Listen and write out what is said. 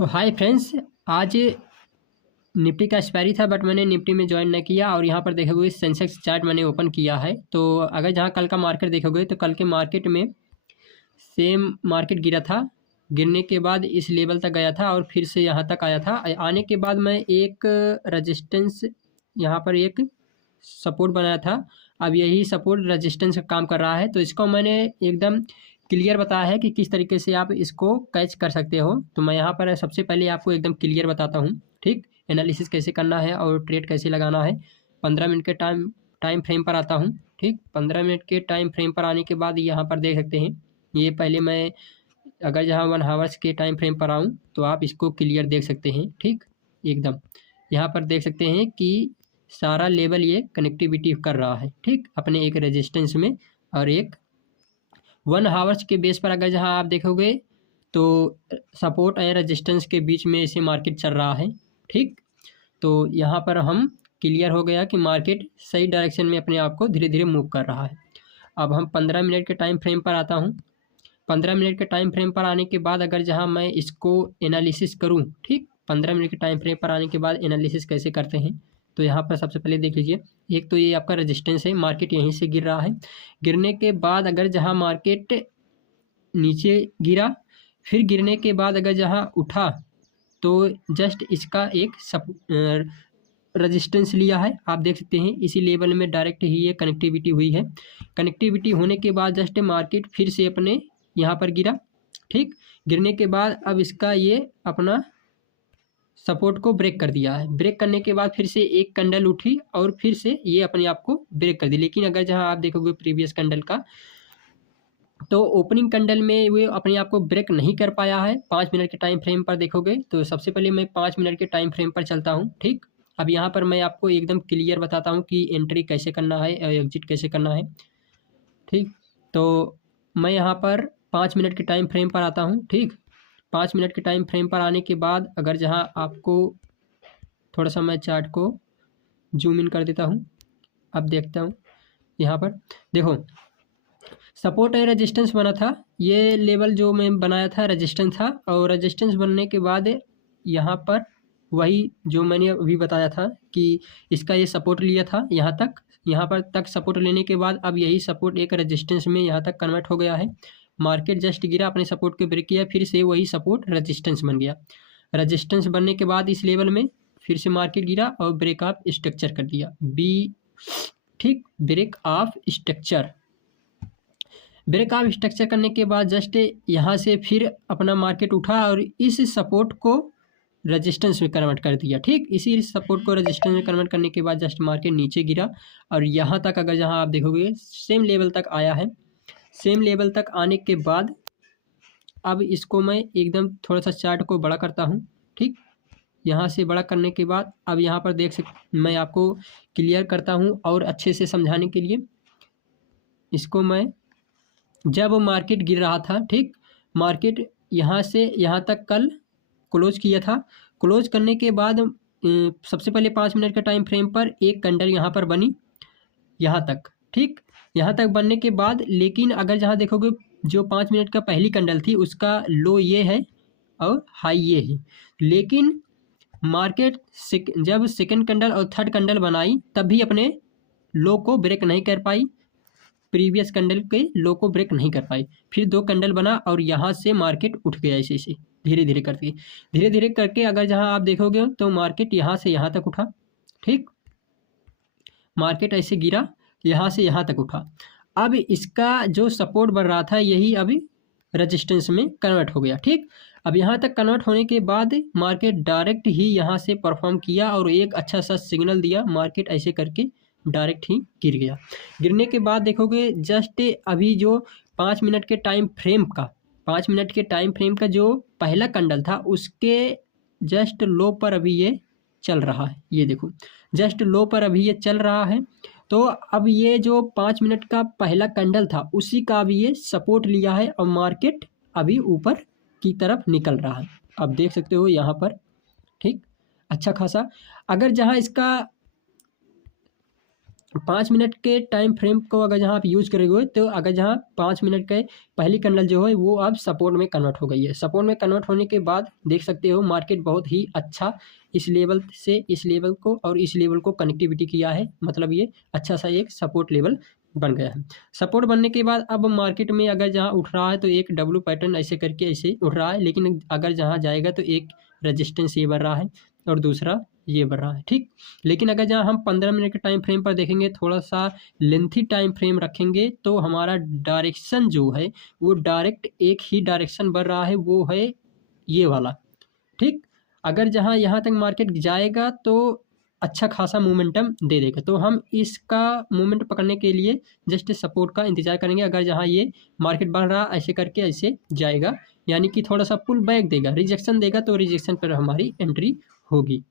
तो hi friends, आज Nifty का एक्सपायरी था बट मैंने निफ्टी में ज्वाइन नहीं किया और यहाँ पर देखोगे सेंसेक्स चार्ट मैंने ओपन किया है। तो अगर जहाँ कल का मार्केट देखोगे तो कल के मार्केट में सेम मार्केट गिरा था, गिरने के बाद इस लेवल तक गया था और फिर से यहाँ तक आया था। आने के बाद मैं एक रजिस्टेंस, यहाँ पर एक सपोर्ट बनाया था। अब यही सपोर्ट रजिस्टेंस का काम कर रहा है, तो इसको मैंने एकदम क्लियर बताया है कि किस तरीके से आप इसको कैच कर सकते हो। तो मैं यहाँ पर सबसे पहले आपको एकदम क्लियर बताता हूँ, ठीक। एनालिसिस कैसे करना है और ट्रेड कैसे लगाना है। 15 मिनट के टाइम फ्रेम पर आता हूँ, ठीक। 15 मिनट के टाइम फ्रेम पर आने के बाद यहाँ पर देख सकते हैं, ये पहले मैं अगर जहाँ 1 आवर्स के टाइम फ्रेम पर आऊँ तो आप इसको क्लियर देख सकते हैं, ठीक। एकदम यहाँ पर देख सकते हैं कि सारा लेवल ये कनेक्टिविटी कर रहा है, ठीक, अपने एक रेजिस्टेंस में। और एक 1 आवर्स के बेस पर अगर जहाँ आप देखोगे तो सपोर्ट और रेजिस्टेंस के बीच में ऐसे मार्केट चल रहा है, ठीक। तो यहाँ पर हम क्लियर हो गया कि मार्केट सही डायरेक्शन में अपने आप को धीरे धीरे मूव कर रहा है। अब हम 15 मिनट के टाइम फ्रेम पर आता हूँ। 15 मिनट के टाइम फ्रेम पर आने के बाद अगर जहाँ मैं इसको एनालिसिस करूँ, ठीक, 15 मिनट के टाइम फ्रेम पर आने के बाद एनालिसिस कैसे करते हैं, तो यहाँ पर सबसे पहले देख लीजिए, एक तो ये आपका रेजिस्टेंस है, मार्केट यहीं से गिर रहा है। गिरने के बाद अगर जहाँ मार्केट नीचे गिरा, फिर गिरने के बाद अगर जहाँ उठा तो जस्ट इसका एक रेजिस्टेंस लिया है, आप देख सकते हैं इसी लेवल में डायरेक्ट ही ये कनेक्टिविटी हुई है। कनेक्टिविटी होने के बाद जस्ट मार्केट फिर से अपने यहाँ पर गिरा, ठीक। गिरने के बाद अब इसका ये अपना सपोर्ट को ब्रेक कर दिया है। ब्रेक करने के बाद फिर से एक कैंडल उठी और फिर से ये अपने आप को ब्रेक कर दी। लेकिन अगर जहाँ आप देखोगे प्रीवियस कैंडल का, तो ओपनिंग कैंडल में वो अपने आप को ब्रेक नहीं कर पाया है। 5 मिनट के टाइम फ्रेम पर देखोगे तो सबसे पहले मैं 5 मिनट के टाइम फ्रेम पर चलता हूँ, ठीक। अब यहाँ पर मैं आपको एकदम क्लियर बताता हूँ कि एंट्री कैसे करना है और एग्जिट कैसे करना है, ठीक। तो मैं यहाँ पर 5 मिनट के टाइम फ्रेम पर आता हूँ, ठीक। 5 मिनट के टाइम फ्रेम पर आने के बाद अगर जहाँ आपको थोड़ा सा मैं चार्ट को जूम इन कर देता हूँ, अब देखता हूँ यहाँ पर देखो सपोर्ट है, रेजिस्टेंस बना था। ये लेवल जो मैं बनाया था रेजिस्टेंस था, और रेजिस्टेंस बनने के बाद यहाँ पर वही जो मैंने अभी बताया था कि इसका ये सपोर्ट लिया था यहाँ तक, यहाँ पर तक सपोर्ट लेने के बाद अब यही सपोर्ट एक रेजिस्टेंस में यहाँ तक कन्वर्ट हो गया है। मार्केट जस्ट गिरा, अपने सपोर्ट को ब्रेक किया, फिर से वही सपोर्ट रेजिस्टेंस बन गया। रेजिस्टेंस बनने के बाद इस लेवल में फिर से मार्केट गिरा और ब्रेक ऑफ स्ट्रक्चर कर दिया, ठीक, break off structure. Break off structure करने के बाद जस्ट यहाँ से फिर अपना मार्केट उठा और इस सपोर्ट को रेजिस्टेंस में कन्वर्ट कर दिया, ठीक। इसी सपोर्ट को रेजिस्टेंस में कन्वर्ट करने के बाद जस्ट मार्केट नीचे गिरा और यहाँ तक अगर जहाँ आप देखोगे सेम लेवल तक आया है। सेम लेवल तक आने के बाद अब इसको मैं एकदम थोड़ा सा चार्ट को बड़ा करता हूँ, ठीक। यहाँ से बड़ा करने के बाद अब यहाँ पर मैं आपको क्लियर करता हूँ और अच्छे से समझाने के लिए। इसको मैं जब मार्केट गिर रहा था, ठीक, मार्केट यहाँ से यहाँ तक कल क्लोज किया था। क्लोज करने के बाद सबसे पहले 5 मिनट का टाइम फ्रेम पर एक कैंडल यहाँ पर बनी यहाँ तक, ठीक। यहाँ तक बनने के बाद लेकिन अगर जहाँ देखोगे जो 5 मिनट का पहली कैंडल थी उसका लो ये है और हाई ये है। लेकिन मार्केट जब सेकंड कैंडल और थर्ड कैंडल बनाई तब भी अपने लो को ब्रेक नहीं कर पाई, प्रीवियस कैंडल के लो को ब्रेक नहीं कर पाई। फिर 2 कैंडल बना और यहाँ से मार्केट उठ गया ऐसे ऐसे धीरे धीरे करके अगर जहाँ आप देखोगे तो मार्केट यहाँ से यहाँ तक उठा, ठीक। मार्केट ऐसे गिरा, यहाँ से यहाँ तक उठा। अब इसका जो सपोर्ट बन रहा था यही अभी रेजिस्टेंस में कन्वर्ट हो गया, ठीक। अब यहाँ तक कन्वर्ट होने के बाद मार्केट डायरेक्ट ही यहाँ से परफॉर्म किया और एक अच्छा सा सिग्नल दिया, मार्केट ऐसे करके डायरेक्ट ही गिर गया। गिरने के बाद देखोगे जस्ट अभी जो 5 मिनट के टाइम फ्रेम का 5 मिनट के टाइम फ्रेम का जो पहला कैंडल था उसके जस्ट लो पर अभी ये चल रहा है। ये देखो जस्ट लो पर अभी ये चल रहा है। तो अब ये जो 5 मिनट का पहला कैंडल था उसी का अभी ये सपोर्ट लिया है और मार्केट अभी ऊपर की तरफ निकल रहा है, आप देख सकते हो यहाँ पर, ठीक, अच्छा खासा। अगर जहाँ इसका 5 मिनट के टाइम फ्रेम को अगर जहाँ आप यूज़ करोगे तो अगर जहाँ 5 मिनट के पहली कैंडल जो है वो अब सपोर्ट में कन्वर्ट हो गई है। सपोर्ट में कन्वर्ट होने के बाद देख सकते हो मार्केट बहुत ही अच्छा इस लेवल से इस लेवल को और इस लेवल को कनेक्टिविटी किया है, मतलब ये अच्छा सा एक सपोर्ट लेवल बन गया है। सपोर्ट बनने के बाद अब मार्केट में अगर जहाँ उठ रहा है तो एक डब्ल्यू पैटर्न ऐसे करके ऐसे उठ रहा है, लेकिन अगर जहाँ जाएगा तो एक रजिस्टेंस ये बन रहा है और दूसरा ये बढ़ रहा है, ठीक। लेकिन अगर जहाँ हम 15 मिनट के टाइम फ्रेम पर देखेंगे, थोड़ा सा लेंथी टाइम फ्रेम रखेंगे, तो हमारा डायरेक्शन जो है वो डायरेक्ट एक ही डायरेक्शन बढ़ रहा है, वो है ये वाला, ठीक। अगर जहाँ यहाँ तक मार्केट जाएगा तो अच्छा खासा मोमेंटम दे देगा, तो हम इसका मोमेंट पकड़ने के लिए जस्ट सपोर्ट का इंतजार करेंगे। अगर जहाँ ये मार्केट बढ़ रहा ऐसे करके ऐसे जाएगा, यानी कि थोड़ा सा पुल बैक देगा, रिजेक्शन देगा, तो रिजेक्शन पर हमारी एंट्री होगी।